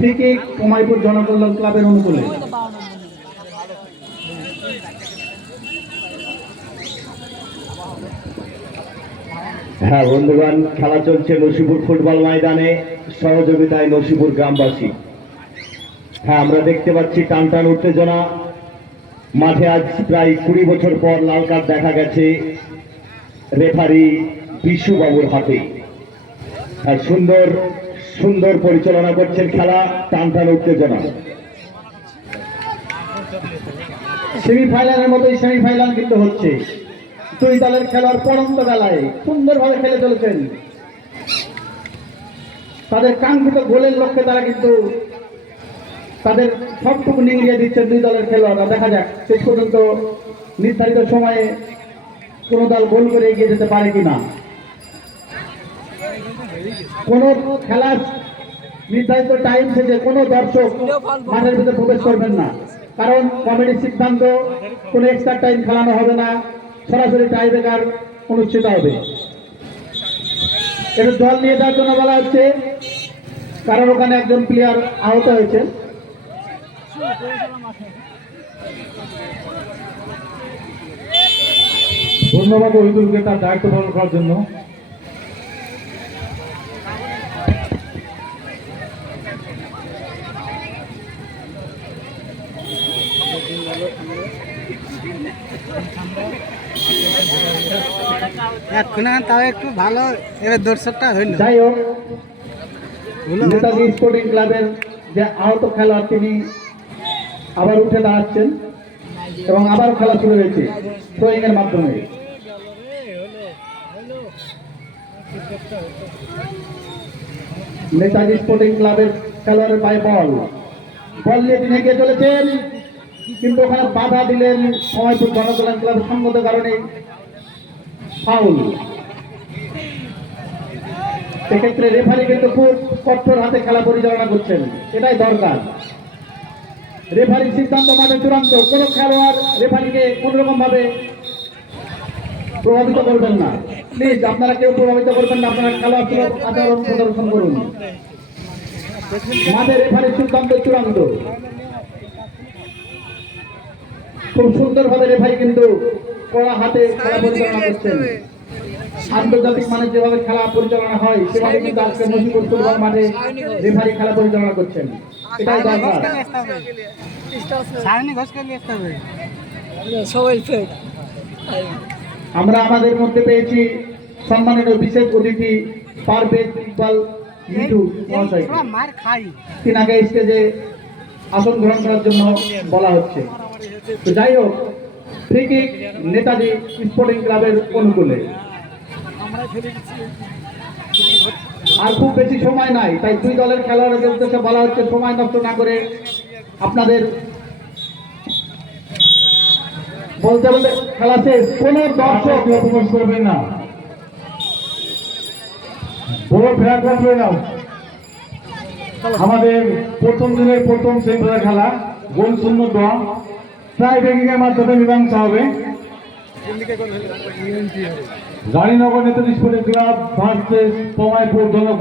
থেকে কমাইপুর জনকল্যাণ ক্লাবের অনুকূলে। হ্যাঁ বন্ধুগণ, খেলা চলছে নসিপুর ফুটবল ময়দানে, সহযোগিতায় নসিপুর গ্রামবাসী। হ্যাঁ আমরা দেখতে পাচ্ছি টান টান উত্তেজনা। মাঠে আজ প্রায় কুড়ি বছর পর লাল কার্ড দেখা গেছে রেফারি বিশু বাবুর হাতে। হ্যাঁ সুন্দর সুন্দর পরিচালনা করছেন খেলা, টান টান উত্তেজনা। সেমিফাইনালের মতোই সেমিফাইনাল কিন্তু হচ্ছে। দুই দলের খেলার পরন্ত বেলায় সুন্দরভাবে খেলে চলেছেন। তাদের কাঙ্ক্ষিত গোলের লক্ষ্যে তারা কিন্তু তাদের সবটুকু নিংড়িয়ে দিচ্ছেন দুই দলের খেলোয়াড়রা। দেখা যাক, শেষ পর্যন্ত নির্ধারিত সময়ে কোনো দল গোল করে এগিয়ে যেতে পারে কিনা। কোন খেলার নির্ধারিত টাইম থেকে কোনো দর্শক মাঠের ভিতরে প্রবেশ করবেন না। কারণ কমিটির সিদ্ধান্ত, কোনো এক্সট্রা টাইম খেলানো হবে না। সরাসরি টাই ব্রেকার অনুষ্ঠিত হবে। এটা জল নিয়ে যাওয়ার জন্য বলা হচ্ছে, কারণ ওখানে একজন প্লেয়ার আহত হয়েছে। ধন্যবাদ অহিদুলকে তার দায়িত্ব পালন করার জন্য। এখন তাও একটু ভালো, এবার দর্শকটা হইল যাই হোক নেতাজি স্পোর্টিং ক্লাবের যে আহত খেলোয়াড় তিনি আবার উঠে দাঁড়াচ্ছেন এবং আবার খেলা শুরু হয়েছে থ্রোয়িং এর মাধ্যমে নেতাজি স্পোর্টিং ক্লাবের খেলোয়াড়ের পায়ে বল। বল নিয়ে তিনি এগিয়ে চলেছেন। কিন্তু ওখানে বাধা দিলেন সময়পুর জনকল্যাণ ক্লাবের সঙ্গত কারণে ফাউল। সেক্ষেত্রে রেফারি কিন্তু খুব কঠোর হাতে খেলা পরিচালনা করছেন। এটাই দরকার। রেফারির সিদ্ধান্ত মানে চূড়ান্ত। কোনো খেলোয়াড় রেফারিকে কোন রকম ভাবে প্রভাবিত করবেন না। প্লিজ, আপনারা কেউ প্রভাবিত করবেন না। আপনারা খেলোয়াড় আচরণ প্রদর্শন করুন। মাঠে রেফারি সিদ্ধান্ত চূড়ান্ত। খুব সুন্দরভাবে রেফারি কিন্তু কড়া হাতে খেলা পরিচালনা করছেন আন্তর্জাতিক মানে যেভাবে খেলা পরিচালনা হয় সেভাবে কিন্তু আজকে নজিবুল ফুটবল মাঠে রেফারি খেলা পরিচালনা করছেন এটাই দরকার আমরা আমাদের মধ্যে পেয়েছি সম্মানিত বিশেষ অতিথি পারভেজ ইকবাল মিটু মহাশয় তিনাকে স্টেজে আসন গ্রহণ করার জন্য বলা হচ্ছে তো যাই হোক, ফ্রিকিক নেতাজি স্পোর্টিং ক্লাবের অনুকূলে। আর খুব বেশি সময় নাই, তাই দুই দলের খেলোয়াড়দের উদ্দেশ্যে বলা হচ্ছে সময় নষ্ট না করে আপনাদের বলতে বলতে খেলা শেষ। কোন দর্শক ফেরা করবে না। আমাদের প্রথম দিনের প্রথম সেমিফাইনাল খেলা, গোল শূন্য ড্র ট্রাই ব্রেকিং এর মাধ্যমে মীমাংসা হবে। Raninagar Netaji sporting club versus Pomaipur Janakalyan